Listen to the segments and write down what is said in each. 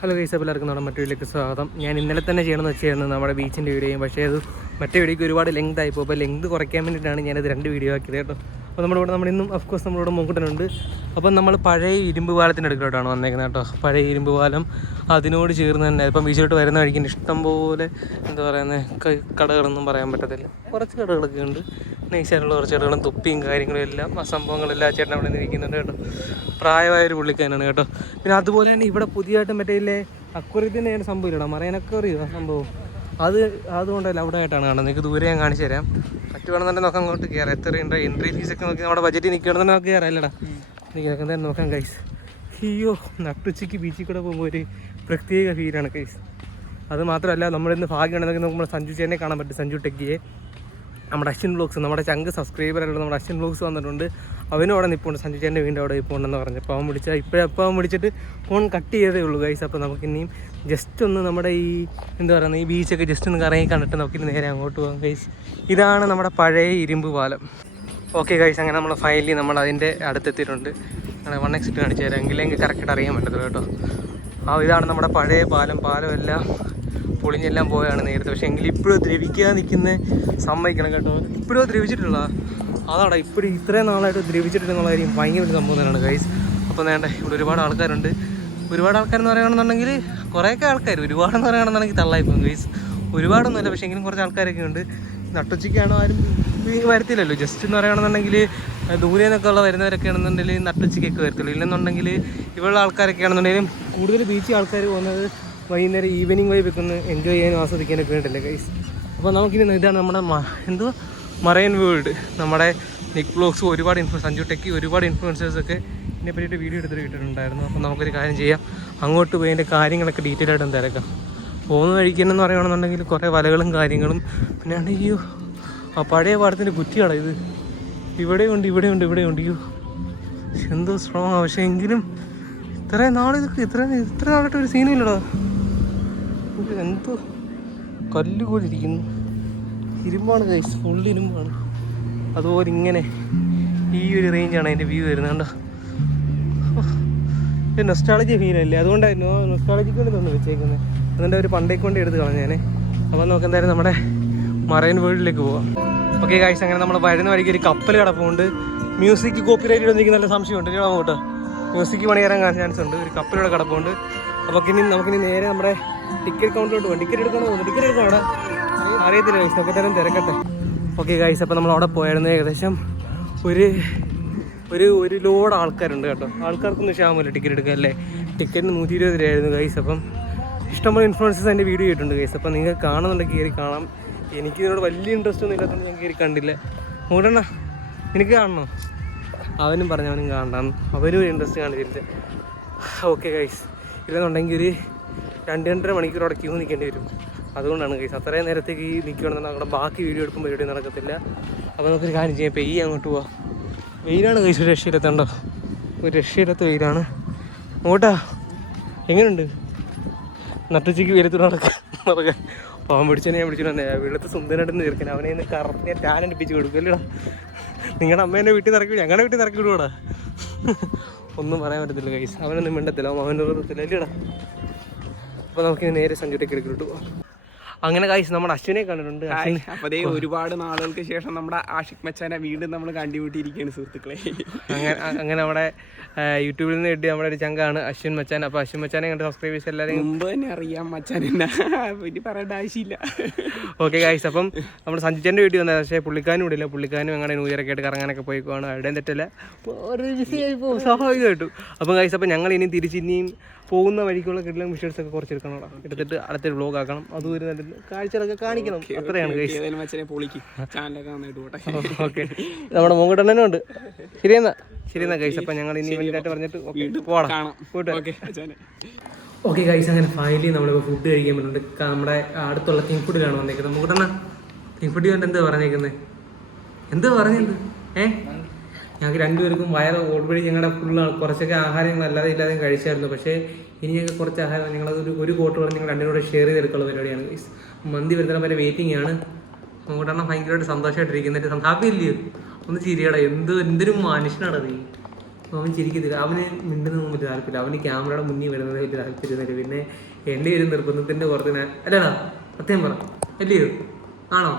Hello guys അപ്പോൾ എല്ലാവർക്കും നമ്മുടെ മറ്റൊരു സ്വാഗതം. ഞാൻ ഇന്നലെ തന്നെ ചെയ്യണമെന്ന് വെച്ചായിരുന്നു നമ്മുടെ ബീച്ചിന്റെ വീഡിയോയും പക്ഷേ അത് മറ്റേ വീഡിയോയ്ക്ക് ഒരുപാട് ലെങ്ത് ആയിപ്പോൾ അപ്പോൾ ലെങ്ത് കുറയ്ക്കാൻ വേണ്ടിയിട്ടാണ് ഞാനത് രണ്ട് വീഡിയോ ആക്കിയത് കേട്ടോ. അപ്പോൾ നമ്മുടെ ഇവിടെ നമ്മുടെ ഇന്നും കോഴ്സ് നമ്മളിവിടെ മൂക്കുട്ടനുണ്ട് അപ്പം നമ്മൾ പഴയ ഇരുമ്പ് പാലത്തിന്റെ അടുക്കലോട്ടാണ് വന്നേക്കുന്നത് കേട്ടോ. പഴയ ഇരുമ്പ് പാലം അതിനോട് ചേർന്ന് തന്നെ ഇപ്പം ബീച്ചിലോട്ട് വരുന്ന വഴിക്ക് ഇഷ്ടം പോലെ എന്താ പറയുന്നത് കടകളൊന്നും പറയാൻ പറ്റത്തില്ല. കുറച്ച് കടകളൊക്കെ ഉണ്ട്. നൈസായിട്ടുള്ള കുറച്ച് കടകളും തുപ്പിയും കാര്യങ്ങളും എല്ലാം ആ സംഭവങ്ങളെല്ലാം ചേട്ടൻ അവിടെ നിന്നിരിക്കുന്നുണ്ട് കേട്ടോ. പ്രായമായൊരു പുള്ളിക്കാരനാണ് കേട്ടോ. പിന്നെ അതുപോലെ തന്നെ ഇവിടെ പുതിയതായിട്ട് മറ്റേ ഇല്ലേ അക്വറിയത്തിന്റെ സംഭവം ഇല്ലടാ മറയനക്കറിയോ സംഭവം? അത് അതുകൊണ്ടല്ല അവിടെ ആയിട്ടാണ് കാണുന്നത്. നിങ്ങൾക്ക് ദൂരെ ഞാൻ കാണിച്ചു തരാം. പറ്റുവാണെന്നുണ്ടെങ്കിൽ നോക്കാം അങ്ങോട്ട് കയറാം എത്രയുണ്ട് എൻട്രി ഫീസ് ഒക്കെ നോക്കി നമ്മുടെ ബഡ്ജറ്റ് നിൽക്കണമെന്ന് നോക്കി കയറാല്ലടാ നിൽക്കുന്നത് നോക്കാം കൈസ് അയ്യോ നട്ടുച്ചയ്ക്ക് ബീച്ചിൽ കൂടെ പോകുമ്പോൾ ഒരു പ്രത്യേക ഫീലാണ് കൈസ് അത് മാത്രമല്ല നമ്മളിന്ന് ഭാഗ്യമാണെന്നൊക്കെ നോക്കുമ്പോൾ സഞ്ജു ചേനെ കാണാൻ പറ്റും സഞ്ജു ടെക്കിയെ. നമ്മുടെ അശ്വിൻ ബ്ലോഗ്സ് നമ്മുടെ ചങ്ക് സബ്സ്ക്രൈബറായിട്ടുള്ള നമ്മുടെ അശ്വിൻ ബ്ലോഗ്സ് വന്നിട്ടുണ്ട്. അവനും അവിടെ നിൽപ്പുണ്ട് സഞ്ജു ചേട്ടന്റെ വീണ്ടും അവിടെ നിൽപ്പുണ്ടെന്ന് പറഞ്ഞു. അപ്പോൾ അവൻ വിളിച്ചാൽ ഇപ്പോഴപ്പോൾ അവൻ വിളിച്ചിട്ട് ഫോൺ കട്ട് ചെയ്തേ ഉള്ളൂ ഗൈസ് അപ്പോൾ നമുക്ക് ഇനിയും ജസ്റ്റ് ഒന്ന് നമ്മുടെ ഈ എന്താ പറയുന്നത്? ഈ ബീച്ചൊക്കെ ജസ്റ്റ് ഒന്ന് കറങ്ങി കണ്ടിട്ട് നമുക്ക് ഇനി നേരെ അങ്ങോട്ട് പോകാം ഗൈസ് ഇതാണ് നമ്മുടെ പഴയ ഇരുമ്പ് പാലം. ഓക്കെ ഗൈസ് അങ്ങനെ നമ്മൾ ഫൈനലി നമ്മൾ അതിന്റെ അടുത്തെത്തിയിട്ടുണ്ട്. അങ്ങനെ വൺ എക്സിറ്റ് കാണിച്ചു തരാം. എങ്കിലെങ്കിൽ കറക്റ്റ് അറിയാൻ പറ്റത്തുള്ളൂ കേട്ടോ. ആ ഇതാണ് നമ്മുടെ പഴയ പാലം. പാലം എല്ലാം പൊളിഞ്ഞെല്ലാം പോയാണ് നേരത്തെ. പക്ഷേ എങ്കിൽ ഇപ്പോഴും ദ്രവിക്കാൻ നിൽക്കുന്ന സമ്മതിക്കണം കേട്ടോ. ഇപ്പോഴും ദ്രവിച്ചിട്ടുള്ള അതാടാ ഇപ്പോഴും ഇത്രയും നാളായിട്ട് ദ്രവിച്ചിട്ടുള്ള കാര്യം ഭയങ്കര ഒരു സംഭവം തന്നെയാണ് ഗൈസ് അപ്പോൾ വേണ്ട ഇവിടെ ഒരുപാട് ആൾക്കാരുണ്ട്. ഒരുപാട് ആൾക്കാരെന്ന് പറയുകയാണെന്നുണ്ടെങ്കിൽ കുറേയൊക്കെ ആൾക്കാർ ഒരുപാടെന്ന് പറയുകയാണെന്നുണ്ടെങ്കിൽ തള്ളായിപ്പോകും ഗൈസ് ഒരുപാടൊന്നുമില്ല പക്ഷേ എങ്കിലും കുറച്ച് ആൾക്കാരൊക്കെ ഉണ്ട്. നട്ടുച്ചയ്ക്കാണോ ആരും വരത്തില്ലല്ലോ. ജസ്റ്റ് എന്ന് പറയുകയാണെന്നുണ്ടെങ്കിൽ ദൂരെ നിന്നൊക്കെ ഉള്ള വരുന്നവരൊക്കെ ആണെന്നുണ്ടെങ്കിൽ നട്ടുച്ചയ്ക്കൊക്കെ വരത്തുള്ളൂ. ഇല്ലെന്നുണ്ടെങ്കിൽ ഇവിടെയുള്ള ആൾക്കാരൊക്കെ ആണെന്നുണ്ടെങ്കിലും കൂടുതൽ ബീച്ചിൽ ആൾക്കാർ പോകുന്നത് വൈകുന്നേരം ഈവനിങ് വൈബ് ഒക്കെ ഒന്ന് എൻജോയ് ചെയ്യാനും ആസ്വദിക്കാനൊക്കെ വേണ്ടല്ലേ ഗൈസ് അപ്പോൾ നമുക്കിനി ഇതാണ് നമ്മുടെ എന്തോ മറൈൻ വേൾഡ് നമ്മുടെ നിക് ബ്ലോഗ്സ് ഒരുപാട് ഇൻഫ്ലുവൻസ് സഞ്ജു ടെക്കി ഒരുപാട് ഇൻഫ്ലുവൻസേഴ്സൊക്കെ ഇതിനെ പറ്റിയിട്ട് വീഡിയോ എടുത്തിട്ട് കിട്ടിയിട്ടുണ്ടായിരുന്നു അപ്പോൾ നമുക്കൊരു കാര്യം ചെയ്യാം. അങ്ങോട്ട് പോയി അതിന്റെ കാര്യങ്ങളൊക്കെ ഡീറ്റെയിൽ ആയിട്ട് തിരക്കാം. പോകുന്ന വഴിക്കെന്ന് പറയുകയാണെന്നുണ്ടെങ്കിൽ കുറേ വലകളും കാര്യങ്ങളും. പിന്നെ അയ്യോ ആ പഴയ പാടത്തിന്റെ കുറ്റിയാണ് ഇത്. ഇവിടെയുണ്ട് ഇവിടെയുണ്ട് ഇവിടെയുണ്ട് അയ്യോ എന്തോ സ്ട്രോങ് ആ. പക്ഷേ എങ്കിലും ഇത്രയും നാളിതൊക്കെ ഇത്രയും ഇത്ര നാളായിട്ട് ഒരു സീനും ഇല്ലടാ. ഇത് എന്തോ കല്ല് പോലെ ഇരിക്കുന്നു ഇരുമ്പാണ് കൈസ് ഫുൾ ഇരുമ്പാണ്. അതുപോലെ ഇങ്ങനെ ഈ ഒരു റേഞ്ചാണ് അതിന്റെ വ്യൂ വരുന്നത് കണ്ടോ? ഒരു നൊസ്റ്റാളജി ഫീലല്ലേ അതുകൊണ്ടായിരുന്നു നൊസ്റ്റാളജിക്ക് വേണ്ടി തന്നെ വെച്ചേക്കുന്നത്. അതുകൊണ്ട് അവർ പണ്ടേ കൊണ്ട് എടുത്ത് കളഞ്ഞേനെ അപ്പോൾ നമുക്ക് എന്തായാലും നമ്മുടെ മറൈൻ വേൾഡിലേക്ക് പോവാം. ഓക്കെ കാഴ്ച അങ്ങനെ നമ്മൾ വരുന്ന വഴിക്ക് ഒരു കപ്പൽ കിടപ്പുണ്ട്. മ്യൂസിക് കോപ്പിറൈറ്റ് ഇടുന്നെനിക്ക് നല്ല സംശയമുണ്ട്. കേട്ടോ മ്യൂസിക് പണി കയറാൻ ചാൻസ് ഉണ്ട്. ഒരു കപ്പലിവിടെ കിടപ്പുണ്ട്. അപ്പോൾ ഇനി നമുക്കിനി നേരെ നമ്മുടെ ടിക്കറ്റ് കൗണ്ടറിലോട്ട് പോകാം ടിക്കറ്റ് എടുക്കണോ? ടിക്കറ്റ് എടുക്കണോ അവിടെ? അറിയത്തില്ല ഗൈസ് ഒക്കെ തരം തിരക്കട്ടെ. ഓക്കെ ഗൈസ് അപ്പോൾ നമ്മൾ അവിടെ പോയായിരുന്നു ഏകദേശം ഒരു ഒരു ഒരു ലോഡ് ആൾക്കാരുണ്ട് കേട്ടോ. ആൾക്കാർക്കൊന്നും ക്ഷാമമില്ല ടിക്കറ്റ് എടുക്കുക അല്ലേ? ടിക്കറ്റിന് നൂറ്റി ഇരുപത് രൂപയായിരുന്നു ഗൈസ് അപ്പം ഇഷ്ടംപോലെ ഇൻഫ്ലുവൻസസ് എന്റെ വീഡിയോ ചെയ്തിട്ടുണ്ട് ഗൈസ് അപ്പം നിങ്ങൾ കാണുന്നുണ്ടെങ്കിൽ കയറി കാണാം. എനിക്ക് ഇതിനോട് വലിയ ഇൻട്രസ്റ്റ് ഒന്നും ഇല്ലാത്തതുകൊണ്ട് ഞാൻ കയറി കണ്ടില്ല. മൂടണ്ണ എനിക്ക് കാണണോ? അവനും പറഞ്ഞു അവനും കാണണം. അവരും ഒരു ഇൻട്രസ്റ്റ് കാണിച്ചിട്ട്. ഓക്കെ ഗൈസ് ഇല്ലെന്നുണ്ടെങ്കിൽ ഒരു രണ്ട് രണ്ടര മണിക്കൂർ അവിടെ ക്യൂ നിൽക്കേണ്ടി വരും. അതുകൊണ്ടാണ് കേസ് അത്രയും നേരത്തേക്ക് ഈ നിൽക്കുകയാണെന്ന് അവിടെ ബാക്കി വീഡിയോ എടുക്കുമ്പോൾ വീഡിയോ നടക്കത്തില്ല. അപ്പോൾ നമുക്കൊരു കാര്യം ചെയ്യാം ഇപ്പോൾ ഈ അങ്ങോട്ട് പോവാം. വെയിലാണ് കേസ് ഒരു രക്ഷയിലെത്തണ്ടോ ഒരു രക്ഷയിലത്ത് വെയിലാണ്. ഓട്ടാ എങ്ങനെയുണ്ട് നട്ടുച്ചയ്ക്ക് വെയിലത്തോട് നടക്കാൻ നടക്കാൻ. പാവം പിടിച്ചനെ ഞാൻ പിടിച്ചിട്ട് വന്നേ വെളുത്ത് സുന്ദരനായിട്ട് തീർക്കാൻ. അവനെ ഇന്ന് കറക്റ്റ് ഞാൻ ടാൻ അടിപ്പിച്ച് കൊടുക്കും അല്ലടാ? നിങ്ങളുടെ അമ്മേനെ വീട്ടിൽ നിറക്കി ഞങ്ങളുടെ വീട്ടിൽ നിറക്കി വിടുവാടാ ഒന്നും പറയാൻ പറ്റത്തില്ല കൈസ് അവനൊന്നും മിണ്ടത്തില്ല അവൻ അവന്റെ അപ്പോൾ നമുക്ക് നേരെ സഞ്ജുട്ടേക്ക് എടുക്കിട്ടു അങ്ങനെ കായ്സ് നമ്മുടെ അശ്വിനെ കണ്ടിട്ടുണ്ട്. അപ്പൊ ഒരുപാട് നാളുകൾക്ക് ശേഷം നമ്മുടെ ആഷിക് മച്ചാനെ വീണ്ടും നമ്മൾ കണ്ടുപിട്ടിരിക്കുകയാണ് സുഹൃത്തുക്കളെ. അങ്ങനെ അങ്ങനെ നമ്മുടെ യൂട്യൂബിൽ നിന്ന് കിട്ടിയ നമ്മുടെ ഒരു ചങ്കാണ് അശ്വിൻ മച്ചാൻ. അപ്പൊ അശ്വിൻ മച്ചാനെ കണ്ട് സബ്സ്ക്രൈബേഴ്സ് എല്ലാവരെയും മുമ്പ് തന്നെ അറിയാം മച്ചാൻ എന്നാ. പറ്റി പറയേണ്ട ആവശ്യമില്ല. ഓക്കെ കായ്സ് അപ്പം നമ്മുടെ സഞ്ജിച്ചന്റെ വീട്ടിൽ വന്നത്. പക്ഷേ പുള്ളിക്കാനും ഇവിടെ ഇല്ല. പുള്ളിക്കാനും അങ്ങനെ ന്യൂ ഇയർ ഒക്കെ ആയിട്ട് കറങ്ങാനൊക്കെ പോയിക്കുവാണ്. അവിടെയും തെറ്റില്ല. ബിസി ആയി പോകും. സ്വാഭാവികമായിട്ടും. അപ്പം കായ്സ് അപ്പം ഞങ്ങൾ ഇനി ഇനിയും പോകുന്ന വഴിക്കുള്ള കിട്ടിലും വിഷ്വൽസ് ഒക്കെ കുറച്ച് എടുക്കണം എടുത്തിട്ട് അടുത്തൊരു വ്ലോഗ് ആക്കണം. അതും ഒരു നല്ല കാഴ്ചകളൊക്കെ കാണിക്കണം. അത്രയാണ് ഓക്കെ നമ്മുടെ മൂങ്കട്ടനും ഉണ്ട്. ശരിയെന്നാ. ശരിയെന്നാ കൈസ് അപ്പം ഞങ്ങൾ ഇനി വേണ്ടിയിട്ട് പറഞ്ഞിട്ട് പോകണം പോടാം കാണാം. പോയിട്ട് ഓക്കെ കൈസ് അങ്ങനെ ഫൈനലി നമ്മളിപ്പോൾ ഫുഡ് കഴിക്കാൻ പറ്റുന്നുണ്ട്. നമ്മുടെ അടുത്തുള്ള കിങ് ഫുഡിലാണ് വന്നേക്കുന്നത്. തന്നെ കിങ് ഫുഡ് കണ്ട് എന്താ പറഞ്ഞേക്കുന്നത് എന്ത് പറഞ്ഞത് ഏ? ഞങ്ങൾക്ക് രണ്ടുപേർക്കും വയറ് ഓൾറെഡി ഞങ്ങളുടെ ഫുള്ള് കുറച്ചൊക്കെ ആഹാരങ്ങൾ അല്ലാതെ ഇല്ലാതെ കഴിച്ചായിരുന്നു. പക്ഷേ ഇനി ഞങ്ങൾക്ക് കുറച്ച് ആഹാരം ഞങ്ങളത് ഒരു ഒരു കോട്ട് പറഞ്ഞ് ഞങ്ങൾ രണ്ടുപേരും കൂടെ ഷെയർ ചെയ്തെടുക്കുള്ള പരിപാടിയാണ്. മന്തി വരുന്ന വരെ വെയിറ്റിംഗ് ആണ്. നമുക്കെണ്ണം ഭയങ്കരമായിട്ട് സന്തോഷമായിട്ടിരിക്കുന്നുണ്ട് ഹാപ്പി ഇല്ലയോ ഒന്ന് ചിരിയടാ. എന്ത് എന്തൊരു മനുഷ്യനാണ് നീ. അവൻ ചിരിക്കത്തില്ല. അവന് മിണ്ടുന്നതൊന്നും വലിയ താല്പര്യമില്ല. അവന് ക്യാമറയുടെ മുന്നിൽ വരുന്നത് വലിയ താല്പര്യമില്ല. പിന്നെ എന്റെ ഒരു നിർബന്ധത്തിന്റെ പുറത്ത് ഞാൻ അല്ലടാ സത്യം പറ. അല്ലയോ? ആണോ?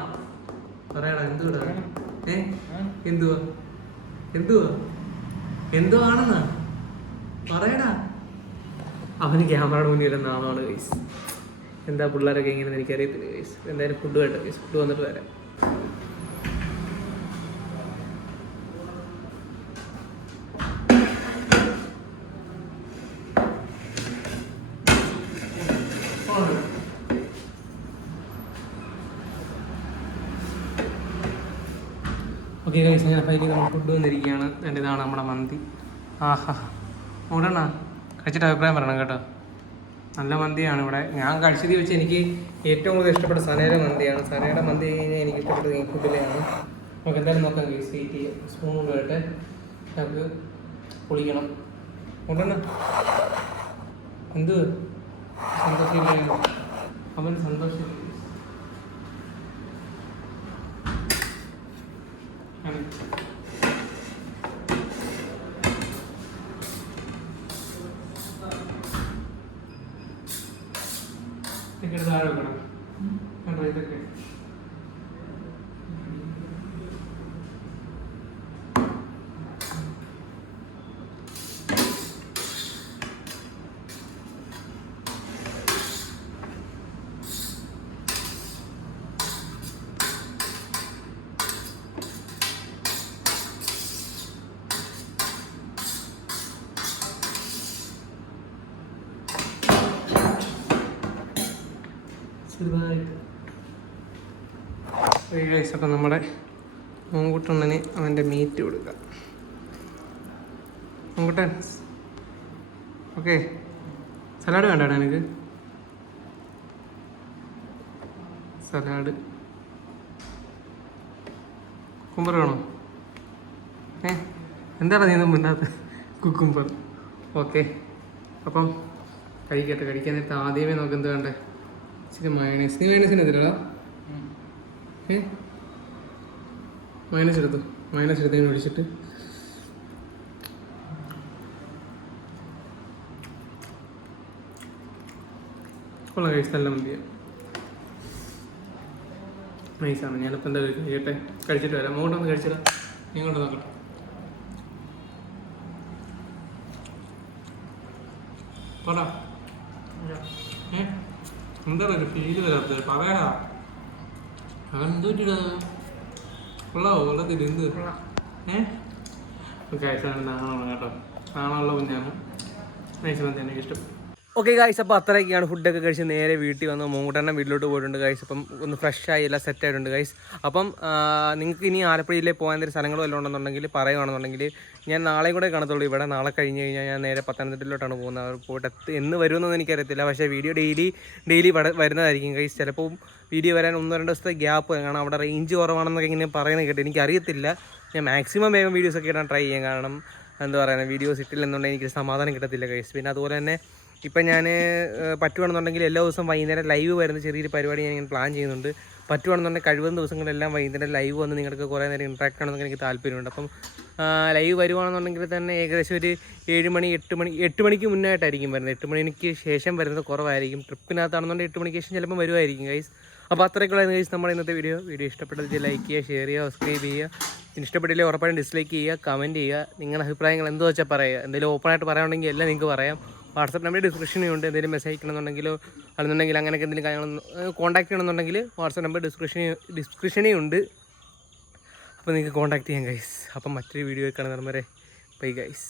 പറയാടാ എന്തുവിടാ? ഏ? എന്തുവാ? എന്തുവാ? എന്തോ ആണെന്നാ പറയടാ. അവന് ക്യാമറയുടെ മുന്നിൽ ആളാണ് ഗൈസ് എന്താ പിള്ളേരൊക്കെ ഇങ്ങനെ എനിക്കറിയത്തില്ല ഗൈസ് എന്തായാലും ഫുഡ് വേണ്ട ഗൈസ് ഫുഡ് വന്നിട്ട് വരാം. ഓക്കെ ഗൈസ് ഞാൻ ഫൈനലി നമ്മൾ ഫുഡ് വന്നിരിക്കുകയാണ്. എന്റെ ഇതാണ് നമ്മുടെ മന്തി. ആഹാ. ഓടണ കഴിച്ചിട്ട് അഭിപ്രായം പറയണം കേട്ടോ. നല്ല മന്തിയാണ് ഇവിടെ. ഞാൻ കഴിച്ചത് വെച്ച് എനിക്ക് ഏറ്റവും കൂടുതൽ ഇഷ്ടപ്പെട്ട സനയുടെ മന്തിയാണ്. സനയുടെ മന്തി കഴിഞ്ഞാൽ എനിക്ക് ഇഷ്ടപ്പെട്ടത് ഈ ഫുഡിലെയാണ് നമുക്ക് എന്തായാലും നോക്കാം ഗൈസ് വെയിറ്റ് ചെയ്യാം. സ്പൂൺ കൊണ്ടുപോയിട്ട് നമുക്ക് പൊളിക്കണം. കൊണ്ടുവന്ന എന്ത് സന്തോഷില്ല അവൻ സന്തോഷില്ല ഇതൊക്കെ താഴെ വെക്കണം. കണ്ടോ ഇതൊക്കെ? ഗൈസ് അപ്പം നമ്മുടെ മൂങ്കുട്ടണ്ണന് അവന്റെ മീറ്റ് കൊടുക്കുക മൂങ്കുട്ടൻ ഓക്കെ സലാഡ് വേണ്ടാടാ എനിക്ക് സലാഡ് കുക്കുംബർ വേണോ? ഏ എന്താണ് നീ മുന്നാത്ത കുക്കുംബർ ഓക്കെ അപ്പം കഴിക്കട്ടെ കഴിക്കാൻ നേരത്തെ ആദ്യമേ നമുക്ക് എന്ത് വേണ്ടേ? ഇച്ചിരി മയണൈസ് നീ മയണൈസിന് എതിരാ ഏ? മൈനസ് എടുത്തു? മൈനസ് എടുത്ത് ഇങ്ങനെ ഒഴിച്ചിട്ട്. കൊള്ളാം കഴിച്ച് നല്ല മന്തിയാണ് നൈസാണ് ഞാനിപ്പോൾ എന്താ കഴിക്കട്ടെ കഴിച്ചിട്ട് വരാം. അങ്ങോട്ടൊന്ന് കഴിച്ചില്ല ഇങ്ങോട്ട് നോക്കട്ടെ പറ ഏ? എന്താണ് ഒരു ഫീൽ വരാത്തത്? പറയാ അവൻ എന്തോട്ടിടാ കൊള്ളാവോ? കൊള്ളത്തില്ല എന്ത്? ഏഹ് നാണമാണ് കേട്ടോ. നാണമുള്ള കുഞ്ഞാണ്. നൈസ് എനിക്ക് ഇഷ്ടം ഓക്കെ ഗായ്സ് അപ്പോൾ അത്രയൊക്കെയാണ് ഫുഡൊക്കെ കഴിച്ച് നേരെ വീട്ടിൽ വന്ന്. മൂങ്ങൂട്ടെണ്ണം വീട്ടിലോട്ട് പോയിട്ടുണ്ട് ഗൈസ് അപ്പം ഒന്ന് ഫ്രഷ് ആയി എല്ലാം സെറ്റ് ആയിട്ടുണ്ട് ഗൈസ് അപ്പം നിങ്ങൾക്ക് ഇനി ആലപ്പുഴയിലെ പോകാൻ എന്തെങ്കിലും സ്ഥലങ്ങൾ വല്ലതും ഉണ്ടെന്നുണ്ടെങ്കിൽ പറയുകയാണെന്നുണ്ടെങ്കിൽ ഞാൻ നാളെ കൂടെ കാണത്തുള്ളൂ. ഇവിടെ നാളെ കഴിഞ്ഞ് കഴിഞ്ഞാൽ ഞാൻ നേരെ പത്തനംതിട്ടയിലോട്ടാണ് പോകുന്നത്. അവർ പോയിട്ട് എന്ന് വരുമെന്നൊന്നും എനിക്കറിയത്തില്ല. പക്ഷേ വീഡിയോ ഡെയിലി ഡെയിലി വരുന്നതായിരിക്കും ഗൈസ് ചിലപ്പോൾ വീഡിയോ വരാൻ ഒന്നോ രണ്ട് ദിവസത്തെ ഗ്യാപ്പ് കാരണം അവിടെ റേഞ്ച് കുറവാണെന്നൊക്കെ ഇങ്ങനെ പറയുന്നത് കേട്ടോ എനിക്കറിയത്തില്ല. ഞാൻ മാക്സിമം വേഗം വീഡിയോസൊക്കെ ഇടാൻ ട്രൈ ചെയ്യാം. കാരണം എന്താ പറയുക വീഡിയോസ് ഇട്ടില്ലെന്നുണ്ടെങ്കിൽ എനിക്ക് സമാധാനം കിട്ടത്തില്ല ഗൈസ് പിന്നെ അതുപോലെ തന്നെ ഇപ്പം ഞാൻ പറ്റുവാണെന്നുണ്ടെങ്കിൽ എല്ലാ ദിവസവും വൈകുന്നേരം ലൈവ് വരുന്ന ചെറിയൊരു പരിപാടി ഞാൻ ഇങ്ങനെ പ്ലാൻ ചെയ്യുന്നുണ്ട്. പറ്റുവാണെന്നുണ്ടെങ്കിൽ കഴിവുന്ന ദിവസങ്ങളെല്ലാം വൈകുന്നേരം ലൈവ് വന്ന് നിങ്ങൾക്ക് കുറേ നേരം ഇൻട്രാക്ട് ആണെന്നൊക്കെ എനിക്ക് താല്പര്യമുണ്ട്. അപ്പം ലൈവ് വരുവാണെന്നുണ്ടെങ്കിൽ തന്നെ ഏകദേശം ഒരു ഏഴ് മണി എട്ട് മണി എട്ട് മണിക്ക് മുന്നായിട്ടായിരിക്കും വരുന്നത്. എട്ട് മണിക്ക് ശേഷം വരുന്നത് കുറവായിരിക്കും. ട്രിപ്പിനകത്താണെന്നുണ്ടെങ്കിൽ എട്ട് മണിക്ക് ശേഷം ചിലപ്പോൾ വരുമായിരിക്കും ഗൈസ് അപ്പോൾ അത്രയ്ക്കുള്ള ഗൈസ് നമ്മുടെ ഇന്നത്തെ വീഡിയോ വീഡിയോ ഇഷ്ടപ്പെട്ടത് ലൈക്ക് ചെയ്യുക ഷെയർ ചെയ്യുക സബ്സ്ക്രൈബ് ചെയ്യുക. ഇഷ്ടപ്പെട്ടില്ലേ ഉറപ്പായിട്ടും ഡിസ്ലൈക്ക് ചെയ്യുക കമന്റ് ചെയ്യുക. നിങ്ങളുടെ അഭിപ്രായങ്ങൾ എന്തോ വെച്ചാൽ പറയുക? എന്തെങ്കിലും ഓപ്പണായിട്ട് പറയാനുണ്ടെങ്കിൽ എല്ലാം നിങ്ങൾക്ക് പറയാം. വാട്സപ്പ് നമ്പർ ഡിസ്ക്രിപ്ഷനിൽ ഉണ്ട് എന്തെങ്കിലും മെസ്സേജ് അയക്കണമെന്നുണ്ടെങ്കിലോ അല്ലെന്നുണ്ടെങ്കിൽ അങ്ങനെയൊക്കെ എന്തെങ്കിലും കാര്യങ്ങൾ കോൺടാക്ട് ചെയ്യണമെന്നുണ്ടെങ്കിൽ വാട്സപ്പ് നമ്പർ ഡിസ്ക്രിപ്ഷനിൽ ഡിസ്ക്രിപ്ഷനിൽ ഉണ്ട് അപ്പോൾ നിങ്ങൾക്ക് കോൺടാക്ട് ചെയ്യാം ഗൈസ് അപ്പം മറ്റൊരു വീഡിയോ കാണുന്ന വരെ. Bye guys